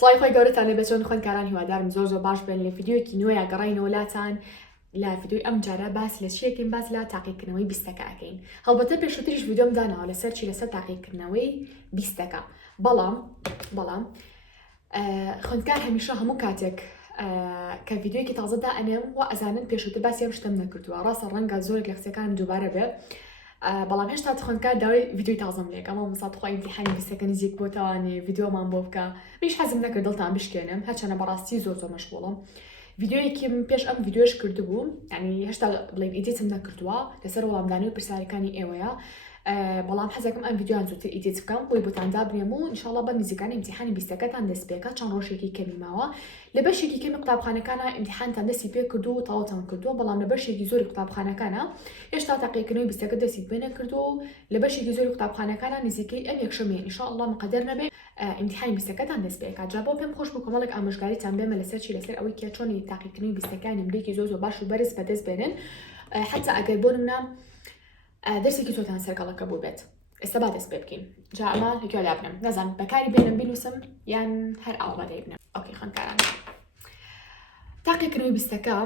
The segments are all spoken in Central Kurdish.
سڵای خۆی گەورەتان لێ بێت چۆن خوێندکاران هیوادارم زۆر باش بن لە ڤیدیۆیەکی نوێیە گەڕاینەوە لاتان لە ڤیدیۆی ئەم جارە باس لە چیەکەین باس لە تاقیکردنەوەی 20ەکە ئەکەین. هەڵبەتە پێشووتریش ڤیدیۆم داناوە لەسەر تاقیکردنەوەی 20ەکە. بەڵام خوێندکار هەمیشە هەموو کاتێک کە ڤیدیۆیەکی تازەدا ئەنێم و ئەزانن پێشووتر باسی ئەم شتم نەکردووە. ڕاستە ڕەنگە زۆرێک لە قسەکانم دووبارە بێ، بەڵام هێشتا خوێندکار داوای ڤیدیۆی تازەم لێک ئەمە مسات خۆی ئیمتیحانی 20ەکە نزیک بۆتەوانێ ڤیدیۆمان بۆ بکە. منیش حەزم نەکرد دڵتان بشکێنم، هەرچەندە بەڕاستی زۆر مەشغوڵم. ڤیدیۆیەکی پێش ئەم ڤیدیۆش کردبوو، یعنی هێشتا بڵێن ئیدیتم نەکردووە لەسەر وەڵامدانی و پرسیارەکانی ئێوەیە، بەڵام حەزەکەم ئەم ڤیدیۆیان زووتر ئیدیت بکەم بۆی بۆتان دابنێم و ئینشاڵڵا بە نزیکانی ئیمتیحانی 20ەکەتان دەست پێکات. چەند ڕۆژێکی کەمی ماوە لە بەشێکی کەمی قوتابخانەکانە ئیمتیحانتان دەستی پێ کردو و تەواوتان کردووە، بەڵام لە بەشێکی زۆری قوتابخانەکانە هێشتا تاقیکردنەوەی 20ەکە دەستی پێ نەکردووە و لە بەشێکی زۆری قوتابخانەکانە نزیکەی ئەم یەکشەمەیە ئینشاءڵڵا مقدر نەبێ ئیمتیحانی 20ەکەتان دەست پێکات. جا بۆ پێم خۆش بوو کۆمەڵێک ئامۆژگاریتان بێمە لەسەر ئەوەی کە چۆنی تاقیکردنەوەی 20ەکانی ملێکی زۆر باش و بەرز بەدەست بێنن، حتا ئەگەر بۆ نمونە دەرسێکی تۆتان سەرکەڵەکە بوو بێت. ئێستا با دەست پێ بکەین. جا ئەمە لەکوێ لا بنم نەزانم بەکاری بێنم بینوسم یان هەر ئاڵبەدەی بنم. ئۆکەی خوێندکاران، تاقیکردنەوەی 20ەکە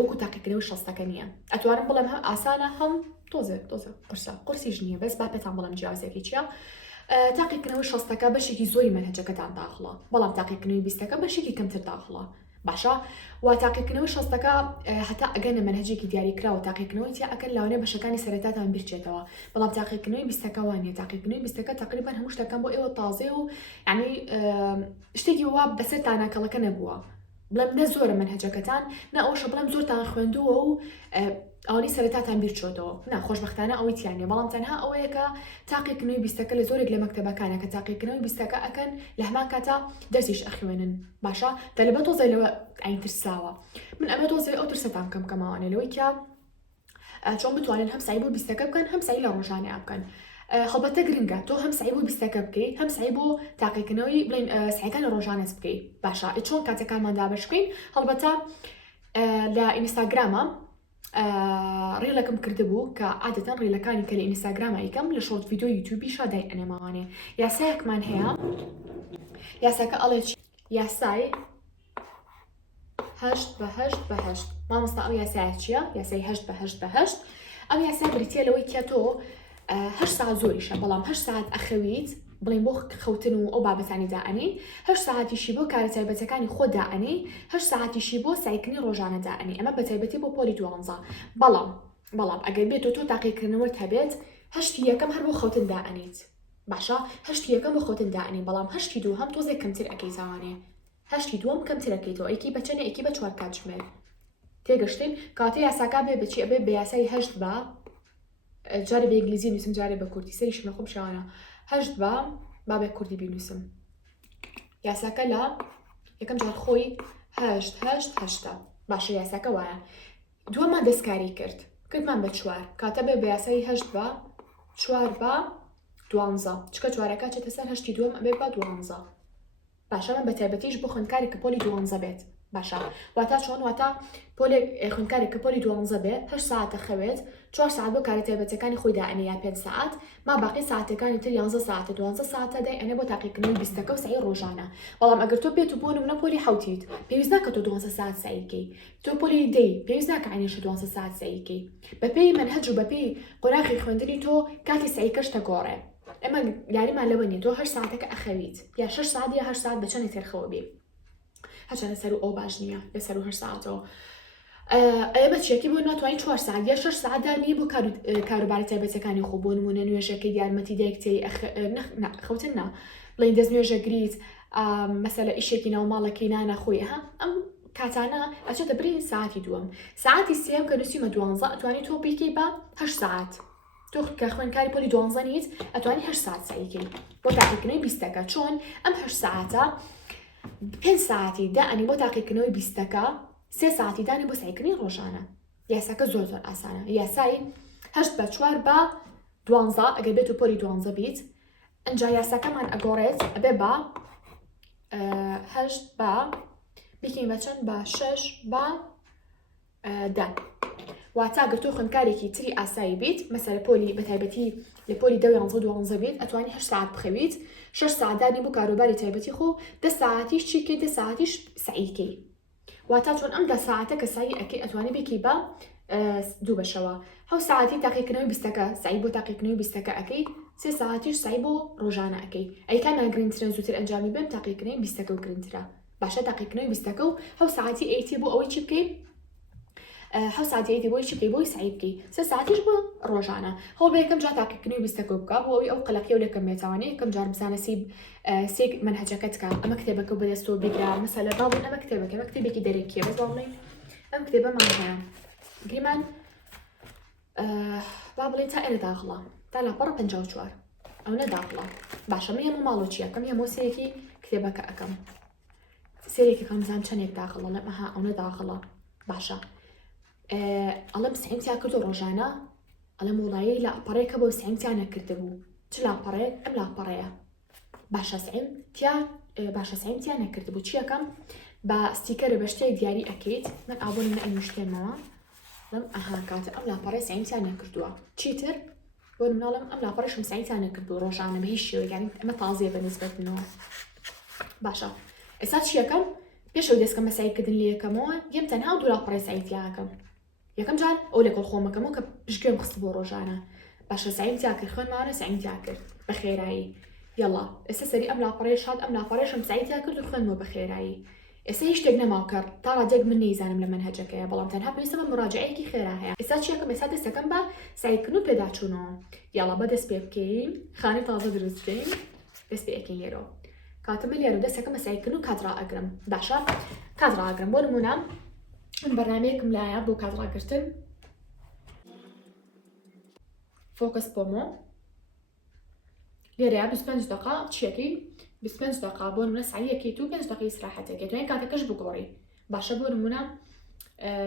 وەکو تاقیکردنەوەی 60ەکە نییە. ئەتوانم بڵێم هەم ئاسانە هەم تۆزێ قورسیش نییە، بەس با پێتان بڵێم جیاوازێکی چییە. تاقیکردنەوەی 60ەکە بەشێکی زۆری مەنهەجەکەتان داخڵە، بەڵام تاقیکردنەوەی 20ەکە بەشێکی کەمتر داخڵە. باشە و تاقیکردنەوەی 60ەکە هەتا ئەگەنە مەنهەجێکی دیاریکراوە تاقیکردنەوەی تیا ئەکەن لاوانەیە بەشەکانی سەرەتاتان بیرچێتەوە، بەڵام تاقیکردنەوەی 20ەکە وانە. تاقیکردنەوەی 20ەکە تقریبا هەموو شتەکان بۆ ئێوە تازێ و یعنی شتێکی وا بەسەر تاناکەڵەکە نەبووە. بڵێم نە زۆرە مەنهەجەکەتان، نە ئەوشە بڵێم زۆرتان خوێندووە و ئەوەی سەرەتاتان بیرچۆتەوە. نا خۆشبەختانە ئەوەی تیانێ، بەڵام تەنها ئەوەیە کە تاقیکردنەوەی 20ەکە لە زۆرێک لە مەکتەبەکانە کە تاقیکردنەوەی 20ەکە ئەکەن لە هەمان کاتا دەرسیش ئەخوێنن. باشە دەلەبە تۆزای لەوە ئاینترساوە. من ئەمە تۆزای ئەو ترسەتان بکەم کەماوانێ لەوەی کە چۆن بتوانن هەم سعی بۆ 20ەکە بکەن هەم سعی لە ڕۆژانەیە بکەن. هەڵبەتە گرنگە تۆ هەم سعی بۆ 20ەکە بکەیت هەم سعی بۆ تاقیکردنەوەی بڵێن سعیەکان لە ڕۆژانەت بکەیت. باشە چۆن کاتەکانمان دابەش بکەین. هەڵبەتە لە ئینستاگرامە ڕێلەکەم کردبوو کە عادەتەن ڕێلەکانی کە لە ئینستاگرامە ئەیکەم لە شۆرت ڤیدیۆ یوتیوبی شادای ئەنێماوانێ. یاسایەکمان هەیە، یاساکە ئەڵێ یاسای 8/8/8. مامۆستا ئەو یاسایە چییە؟ یاسای 8/8/8. ئەم یاسای بریتیە لەوەی کە تۆ 8 ساعت زۆریشە، بەڵام 8 ساعت ئەخەویت بڵێن بۆ خەوتن و ئەو بابەتانی دائنی، 8 ساعتیشی بۆ کارە تایبەتەکانی خۆ دائنی، 8 ساعتیشی بۆ سایکردنی ڕۆژانە دائنی. ئەمە بە تایبەتی بۆ پۆلی 12. بەڵام ئەگەر بێت تۆ تاقیکردنەوەت هەبێت 8 یەکەم هەر بۆ خەوتن دائنیت. باشە 8 یەکەم بۆ خەوتن دائنی، بەڵام 8 دووهەم تۆزێک کەمتر ئەەکەی زاوانێ. 8 دووەم کەمتر ئەەکەیتەوە، ئەیکی بەچەنە ئەیکی بە 4 کاتژمێر. تێگەشتین کاتێ یاساکا بێ بەچی ئەبێ بە یاسای 8 بە جارێ بە ئینگلیزی نووسم جارێ بە کوردی سەریشمە خۆم شەوانە 8 با بە کوردی بینووسم. یاساکە لە یەکەم جار خۆی 8/8/8. باشە یاساکە وایە. دووەمان دەستکاری کردمان بە 4 کاتە بێ بە یاسای 8/4/12 چکە 4ەکە چێتە سەر 8 دووەم ئەبێ بە 12. باشە من بە تایبەتیش بۆ خوێندکارێک کە پۆلی 12 بێت. باشە واتە چۆن واتە خوێندکارێک کە پۆلی 12 بێت 8 ساعتە خەوێت 4 ساعت بۆ کارە تایبەتەکانی خۆی دائنێ یا 5 ساعت، ما باقی ساعتەکانی تر 11 ساعتە 12 ساعتە دای ئەنێ بۆ تاقیکردنەوەی 20ەکە و سعی ڕۆژانە. بەڵام ئەگەر تۆ بێت و بۆ نمونە پۆلی حوتیت پێویست ناکە تۆ 12 ساعت سعیکەی، تۆ پۆلی دەی پێویست ناکە عینێشە 12 ساعت سعیکەی. بەپێی مەنهەج و بەپێی قۆراقی خوێندنی تۆ کاتی سعیکەش تەگۆڕێ. ئەمە یاریمان لەوە نیە تۆ 8 ساعتەکە ئەخەویت یا 6 ساعت یا 8 ساعت بەچەندی تێرخەوە بێ. هەچەندە سەر و ئەو باش نییە لەسەر و 8 ساعتەوە. ئەمە چیەکی بۆ ناتوانین 4 ساعت یا 6 ساعت دانی بۆ کاروبارە تایبەتەکانی خۆ بۆ نمونە نوێژەکەی یارمەتی دایکتەی خەوتن نا بڵێن دەست نوێژە گریت مەسەلە ئیشێکی ناوماڵەکەی نانە خۆی ئەم کاتانە ئەچێتە برین ساعتی دووەم. ساعتی سێم کە نووسیمە 12 ئەتوانی تۆ بیکەی بە 8 ساعت. تۆ کە خوێندکاری پۆلی 12 نیت ئەتوانی 8 ساعت سعیکەی بۆ تاقیکردنەوەی 20ەکە. چۆن ئەم 8 ساعتە 5 ساعتی دائنی بۆ تاقیکردنەوەی 20ەکە، 3 ساعتی دانی بۆ سعیکردنی ڕۆژانە. یاساکە زۆر ئاسانە. یاسای 8/4/12 ئەگەر بێت و پۆلی 12 بیت ئەنجا یاساکەمان ئەگۆڕێت ئەبێ بە 8 بە بکەین بە چەند بە 6/10. واتە گە تۆ خوێندکارێکی تری ئاسایی بیت مەسەر لە پۆلی بەتایبەتی لە پۆلی 12 بیت ئەتوانی 8 ساعت بخەویت 6 ساعتدانی بۆ کاروباری تایبەتی خۆ 10 ساعتیش چیکەی 10 ساعتیش سعیکەی واتە چۆن ئەم 10 ساعتە کە سایی ئەەکەی ئەتوانی بێکی بە دوو بەشەوە 7 ساعتی تاقیکردنەوەی 20ەکە سعی بۆ تاقیکردنەوەی 20ەکە ئەەکەی 3 ساعتیش سعی بۆ ڕۆژانە ئەەکەی ئەیکان گرنگترە زووتر ئەنجامی بێم تاقیکردنەوەی 20ەکە و گرنگترە باشە تاقیکردنەوەی 20ەکە و 7 ساعتی ئەیتی بۆ ئەوەی چی بکەیت 7 ساعتی ئەیتی بۆی چی بکەی بۆی سعی بکەی 3 ساعتیش بۆ ڕۆژانە هەوڵ بە یەکەم جار تاقیکردنەوەی 20ەکە بکە بۆ ئەوەی ئەو قەلەقیە و لەکەم بێتوانێت یەکەم جار بزانە سێک منهەجەکەت کە ئەمە کتێبەکە بەدەستەوە بیگرا مەسەلە باڵێن ئەمە کتێبەکە کتێبێکی دەرەکیە بەس باڵێن ئەم کتێبەمان هەیە گریمان با بڵێن تا ئێرە داخڵە تا لاپەڕە 54 ئەو نەداخڵە باشە من هەموو ماڵۆچی ئەەکەم هەموو سێرێکی کتێبەکە ئەەکەم سێرێکەکەم بزانم چەندێک داخڵە لەم ئەها ئەو نەداخڵە باشە ئەڵەم سعیمتیا کردو ڕۆژانە ئەڵەم وڵایی لاپەڕێکە بۆ سعیمتیان نەکردبوو چ لاپەڕێک ئەم لاپەڕەیە باشە سعیمتیا باشە سعیمتیان نەکردبوو چیەکەم بە ستیکەرە بە شتێک دیاری ئەەکەیت من ئابوون من ئەنیشتێنەوە لەم ئەها کاتە ئەم لاپەڕێ سعیمتیان نەکردووە چیتر بۆ مناڵم ئەم لاپەڕێشم سعیمتیان نەکردبوو ڕۆژانە بە هیچ شێوەیەک یعنی ئەمە تازیە بەنسبەت منەوە باشە ئێستا چیەکەم پێشەوەی دەستکەم بە سعیکردن لێ یەکەمەوە یەم تەنها دوو لاپەڕێ سعیمتیاکەم یەکەم جار ئەو لە کۆڵخۆمەکەمەوە کە پشتگوێم خست بۆ ڕۆژانە باشە سعیمتیا کرد خوێنمانە سعیمتیا کرد بە خێرایی یەڵا ئێستا سەری ئەم لاپەڕێ شاد ئەم لاپەڕێشم سعیمتیا کرد و خوێنمەوە بە خێرایی ئێستا هیچ شتێک نەماو کرد تا ڕادێک من نەیزانم لە منهەجەکەیە بەڵام تەنها پێویستە من مراجعەیەکی خێرا هەیە ئێستا چیەکەم ئێستا دەستەکەم بە سعیکردن و پێداچوونەوە یاڵا بەدەست پێ بکەین خانەی تازە دروست بکەین دەست پێ ئەکەین لێرەوە کاتە من لێرە دەستەکەم بە سعیکردن و کاتڕا ئەگرم باشە کاتڕا ئەگرم بۆ نمونە من بەرنامەیەکم لایە بۆ کاتڕاگرتن فۆکس پۆمۆ لێرەیە 25 دقە چیەکەی 25 دقە بۆ نمونە سعیەکەیت و 5 دقەی استراحەتێکێت توانین کاتەکەش بگۆڕی باشە بۆ نمونە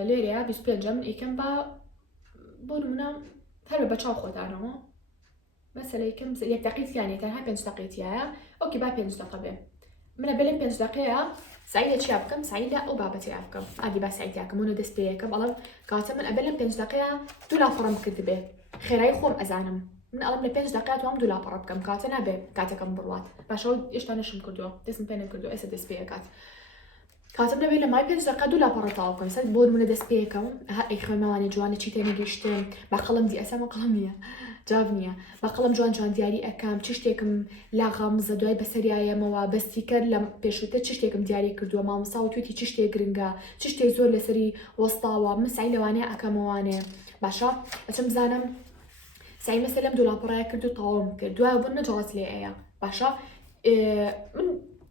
لێرەیە 25 من ئەیکەم بۆ نمونە هەر بە چاو خۆتانەوە مەسەلە یەکەم 1 دقیقیانێ تەنها 5 دقیقیایە ئۆکی با 5 دقە بێ منە بەلێم 5 دقەیە سعی لە چیا بکەم سعی لە ئەو بابەتەیە بکەم ئادی با سعیتیاکەم و دەست پێیەکە بەڵام کاتە من ئەبەلێم 5 دقەیە دوو لاپەڕەم کرد بێ خێرایی خۆم ئەزانم من ئەڵم لە 5 دقیقە توانم دوو لاپەڕە بکەم کاتە نابێ کاتەکەم بڕوات باشەوە ئێشتا نەشم کردووە دەستم پێ نەکردو ئێستا دەست پێیەکات کاتم لەبێ لە مای 5 دقیقە دوو لاپەڕە تاوا بکەم سەد بۆ نمونە دەست پێیەکەم ئەی خوێنەوانی جوانە چی تێنەگەیشتم با قەڵەم دی ئەسامە قەڵەم نییە جااب نییە با قەڵەم جوان دیاری ئەەکەم چ شتێکم لاغەمزە دوای بەسەریایەمەوە بەستیکەر لە پێشووتە چ شتێکم دیاری کردووە مامۆستا و توێتی چ شتێک گرنگە چ شتێک زۆر لەسەری وەستاوە من سعی لەوانەیە ئەەکەمەوانێ باشە ئەچم بزانم سعی مەسە لەم دوو لاپەڕایە کرد و تەواوم کرد دوای بوون نەجەڵەت لێ ئەیە باشە من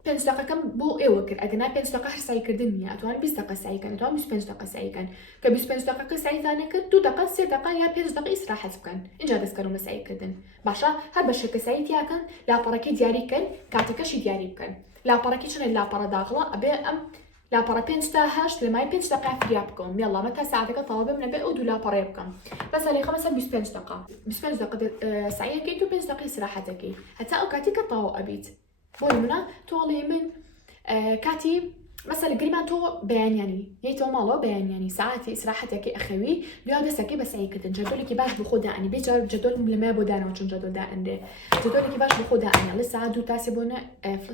5 دقەکەم بۆ ئێوە کرد ئەگەنا 5 دقە هەر سعیکردن نییە ئەتوانن 20 دقە سعیکەن ئەتوان 25 دقە سعیکەن کە 25 دقەکە سعیتانە کرد 2 دقە 3 دقە یا 5 دقە ئیستراحەت بکەن اینجا دەستکەون بە سعیکردن باشە هەر بە شەکە سعیتیاکەن لاپەڕەکەی دیاریکەن کاتەکەشی دیاری بکەن لاپەڕەکەی چنە لاپەڕە داخڵە ئەبێ ئەم لاپەڕە 5 تا 8 لە مای 5 دقە فریا بکەم یاڵا مە تا ساعتەکە تەواو بێم لەبێ ئەو دوو لاپەڕێ بکەم بەس لێخە مەسەر 25 دقە 25 دقە سعیەکەیت و 5 دقی استراحەتەکەی هەتا ئەو کاتێکە تەواو ئەبیت بۆ نمونە تۆڵێ من کاتی مەسەلە گریمان تۆ بەیانیانی یەیتەوە ماڵەوە بەیانیانی ساعتی ئیسراحەتێکی ئەخەوی دوای دەستەکەی بە سعیکردن جەدۆلێکی باش بۆ خۆ دائنی بێ جەدۆل لەمای بۆ دانەوە چون جەدۆل دائەندێ جەدۆلێکی باش بۆ خۆ دائنی لە ساعت 2 تا 3 بۆ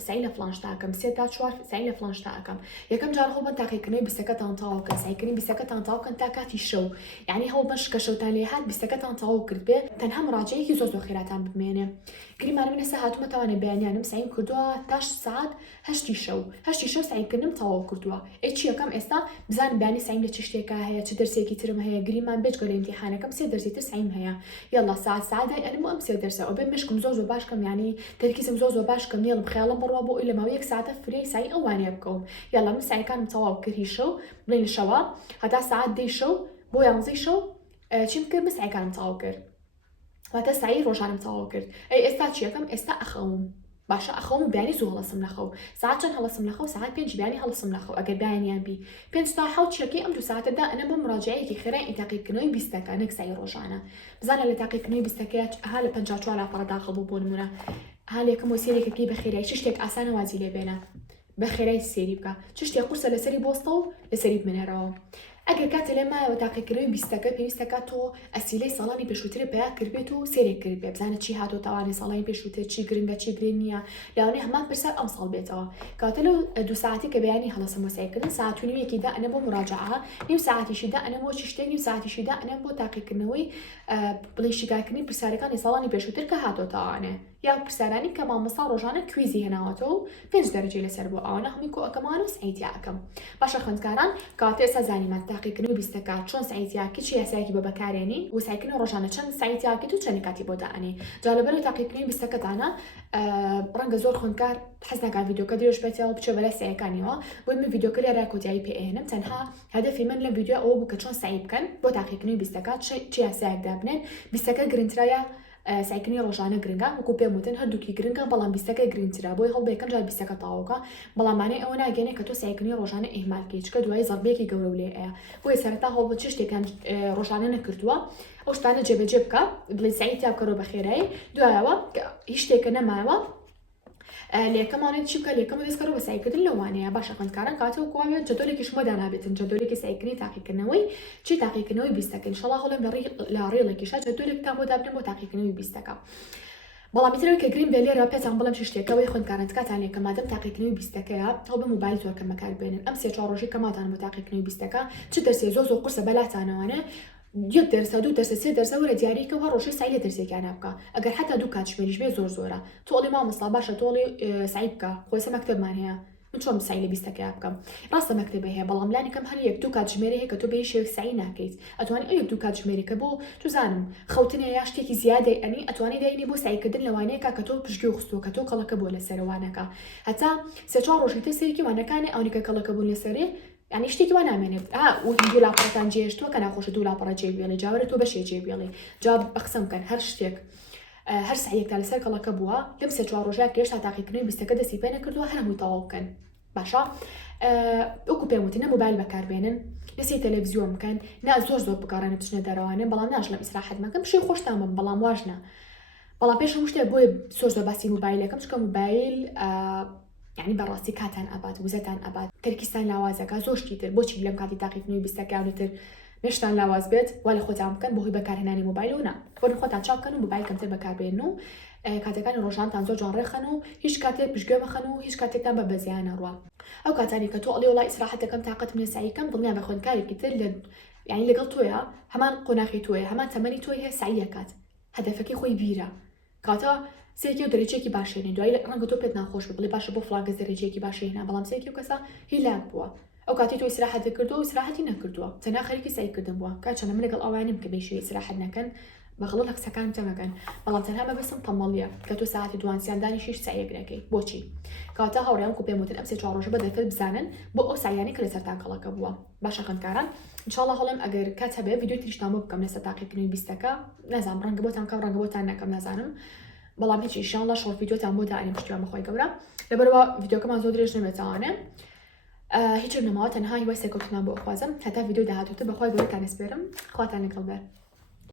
سعی لە فلان شتاکەم 3 تا 4 سعی لە فلان شتاکەم یەکەم جار هەوڵ بن تاقیکردنەوەی 20ەکەتان تەواو بکەن سعیکردنی 20ەکەتان تەواو بکەن تا کاتی شەو یعنی هەوڵ بن کە شەوتان لێ هات 20ەکەتان تەواو کرد بێ تەنها مراجعەیەکی زۆر خێراتان بمێنێ گریمان من ئێستا هاتوومە تاوانێ بەیانیانم سعیم کردووە تا ساعت 8 شەو سعیکردنم تەواو کردووە چی یەکەم ئێستا بزانم بانی سعیم لە چ شتێکە هەیە چ دەرسێکی ترم هەیە گریمان بێجگە لە ئیمتیحانەکەم 3 دەرسی تر سعیم هەیە یاڵا ساعدای ئەنم ئەم 3 دەرسە ئەو بێ مشکم زۆر باشکەم یعنی تەرکیزم زۆر باشکەم نیڵم خەیاڵم بڕوا بۆ ئەوی لە ماوەی 1 ساعتە فری سعی ئەوانەیە بکەم یاڵا من سعیەکانم تەواو کرد هی شەو بڵێن شەوە هەتا ساعت 10 شەو بۆ 11 شەو چیم کرد سعیەکانم تەواو کرد واتە سعی ڕۆژانم تەواو کرد ئەی ئێستا چی یەکەم ئێستا ئەخەوم باشە ئەخەوم و بیانی زوو هەڵەسم نەخەو ساعت چەند هەڵەسم نەخەو ساعت 5 بیانی هەڵەسم نەخەو ئەگەر بیانیان بی 5 تا 7 چەکەی ئەم 2 ساعتەدا ئەنە بە مراجعەیەکی خێرای تاقیکردنەوەی 20ەکە نەک سعی ڕۆژانە بزانە لە تاقیکردنەوەی 20ەکە ها لە 54 لاپەڕە داخڵ بوو بۆ نمونە ها لێکم و سێرێکەکەی بە خێرایی چ شتێک ئاسانە وازی لێ بێنە بە خێرای سێری بکە چ شتێک قورسە لەسەری بۆستە و لەسەری بمێنەرەوە ئەگەر کاتە لێ مایەوە تاقیکردنەوەی بیستەکە پێویستەکە تۆ ئەسیلەی ساڵانی پێشووترە پێیا کردبێت و سێرێک کرد بێ بزانە چی هاتۆ تاوانێ ساڵانی پێشووتر چی گرنگە چی گرنگ نییە لاوانەیە هەمان پرسە ئەم ساڵ بێتەوە کاتە لەو 2 ساعتی کە بەیانی هەڵەسە مۆسایکردن ساعت و نیوەیەکیدا ئەنە بۆ مراجعە نیم ساعتیشیدا ئەنە بۆ چی شتێک نیم ساعتیشیدا ئەنە بۆ تاقیکردنەوەی بڵێ شیکارکردنی پرسیارەکانی ساڵانی پێشووتر کە هاتۆ تاوانێ یا پرسیارانی کە مامۆستا ڕۆژانە کویزی هێناوەتەوە و 5 دەرەجەی لەسەر بۆ ئەوانە هەمووی کۆ ئەەکەمان و سعیدیا ئەەکەم باشە خوێندکاران کاتە ئێستا زانیمان تاقیکردنەوەی بیستەکە چۆن سعیدیاکە چی یاسایەکی بە بەکارێنی و سایکردنەوەی ڕۆژانە چەند سعیدیاکەیت و چەند کاتی بۆ دائەنی جا لەبەر تاقیکردنەوەی بیستەکەتانە ڕەنگە زۆر خوێندکار حەز ناکات ڤیدیۆکە درێژ بێتەوە بچێ بەلای سەیەکانیەوە بۆ من ڤیدیۆکە لێرە کۆتایی پێێنم تەنها هەدەفی من لە ڤیدیۆ ئەوە بوو کە چۆن سعی بکەن بۆ تاقیکردنەوەی بیستەکە چی یاسایەکدا بنێن بیستەکە گرنگترایە سایکردنی ڕۆژانە گرنگە وەکو پێم وتن هەردووکی گرنگە بەڵام بیستەکە گرنگترا بۆی هەڵبێکەکەم جار بیستەکە تاوەکە بەڵامانەی ئەوە ناگەنێ کە تۆ سایکردنی ڕۆژانە ئیهمالکەی چکە دوای زەربەیەکی گەورە لێ ئەیە بۆیە سەرەتا هەڵ بە چ شتێکان ڕۆژانە نەکردووە ئەو شتانە جێبەجێ بکە بڵێ سعیدیا بکەرەوە بە خێرایی دوایەوە هیچ شتێکە نەماوە لێکەمانێت چی بکە لێکەم دەستکەرەوە بە سایکردن لەوانەیە باشە خوێندکاران کاتەوە کوواوێت جەدۆلێکی شمەدا نابێتن جەدۆلێکی سایکردنی تاقیکردنەوەی چی تاقیکردنەوەی بیستەکە ئینشەڵڵا هەڵێم لە ڕێڵێکیشە جەدۆلێکتان بۆ دابنێن بۆ تاقیکردنەوەی بیستەکە بەڵام ترەوەی کە گرین بێ لێرە پێتان بڵم چ شتێکەوەی خوێندکاران کاتان لێکە مادەم تاقیکردنەوەی بیستەکەیە هەڵ بە موبایل زۆر کەم بەکاربێنن ئەم 3-4 ڕۆژی کەماتان بۆ تاقیکردنەوەی بیستەکە چ دەرسێ زۆر قورسە بەلاتانەوەنە 1 دەرسە 2 دەرسە 3 دەرسە وەرە دیاریکەوە ڕۆژی سای لە دەرسێکیان بکە ئەگەر حتا 2 کاتژمێریش بێ زۆرە تۆڵی مامۆستا باشە تۆڵی سعی بکە خۆسە مەکتەبمان هەیە من چۆن سعی لە بیستەکە بکەم ڕاستە مەکتەبە هەیە بەڵام لانی کەم هەر 1-2 کاتژمێری هەیە کە تۆ بێ شێوەی سعی ناکەیت ئەتوانی ئەو 1-2 کاتژمێریکە بۆ توزانم خەوتنە یا شتێکی زیادەی ئەنی ئەتوانی داینی بۆ سعیکردن لەوانەیە کە تۆ پشتگوێ خستووە کە تۆ کەڵەکە بۆ لەسەرەوانەکە هەتا 3-4 ڕۆژی تر سەرێکی وانەکانی ئەوانیکە کەڵەکە بوون لەسەرێ یعنی شتێکی وان نامێنێت دوو لاپەڕەتان جێشتووە کە ناخۆشە دوو لاپەڕە جێبێڵێ جاوەرە تۆ بەشێ جێبێڵێ جا بەقسە بکەن هەر شتێک هەر سعیەکتا لەسەر کەڵەکە بووە لەم 3-4 ڕۆژە گەشتا تاقیکردنەوەی بیستەکە دەستی پێ نەکردووە هەر هەمووی تەواو بکەن باشە وەکو پێم وتن نە موبایل بەکاربێنن نەسی تەلەڤیزیۆن بکەن نا زۆر بگەڕێنە بچنە دەرەوانە بەڵام ناش لەم ئیسراحەت مەکەن بشی خۆشتان بم بەڵام واژنە بەڵام پێش هەموو شتێک بۆیە زۆر باسی موبایلەکەم چکە موبایل یعنی بەڕاستی کاتان ئەبات وزەتان ئەبات تەرکیستان لاوازەکە زۆر شتی تر بۆچی لەم کاتی تاقیکردنەوەی بیستەکەیانتر مێشتان لاواز بێت وا لە خۆتان بکەن بۆ هۆی بەکارهێنانی موبایل و نا بۆ خۆتان چاپ بکەن و موبایل کەمتر بەکاربێنن و کاتەکانی ڕۆژانتان زۆر جوان ڕێخەن و هیچ کاتێک پشتگوێ مەخەن و هیچ کاتێکتان بە بەزیانە ڕوا ئەو کاتانی کە تۆ ئەڵێ وڵای ئیسراحەتەکەم تااقەتم لە سعیکەم دڵنیا بە خوێندکارێکی تر لە یعنی لەگەڵ تۆیە هەمان قۆناغی تۆیە هەمان تەمەنی تۆی هەیە سعیەکات هەدەفەکەی خۆی بیرە کاتە سێکی و دەرەجەیەکی باشێنێ دوای ڕەنگە تۆ پێت ناخۆش بڵێ باشە بۆ فڵان کەس دەرەجەیەکی باشێنە بەڵام سێکی و کەسە هیلاک بووە ئەو کاتی تۆ ئیسراحەت کردو و ئیسراحەتی نەکردووە تەنها خەریکی سعیکردن بووە کاتچەنە من لەگەڵ ئەوانم کە بێشی ئیسراحەت نەکەن بەغڵ لە قسەکان تەمەکەن بەڵام تەنها مەبەستم تەمەڵیە کە تۆ ساعتی دوانسیاندانی شیش سعیەکرەکەی بۆچی کاتە هاوڕێیان کو پێم وتن ئەم 3-4 ڕۆژە بە دەرفەت بزانن بۆ ئەو سایانی کە لەسەرتان کەڵەکە بووە باشە خوێندکاران انشاءالله هەڵێم ئەگەر کات هەبێ ڤیدیۆی تریشتان بۆ بکەم لەسەر تاقیکردنەوەی بیستەکە نازانم ڕەنگە بۆتان کەم ڕەنگە بۆتان نەکەم نازانم بەڵام هیچ انشاءالله شۆرت ڤیدیۆتان بۆ دائێنێ پشتیوان بەخۆی گەورە لەبەرەوە ڤیدیۆکەمان زۆر درێژ نەبێتەوانێ هیچ نەماوە تەنها هیوای سێکەوتنان بۆ ئەخوازم هەتا ڤیدیۆ داهاتووتر بەخۆی گەورەتان ئەسپێرم خواتان لەگەڵ بێ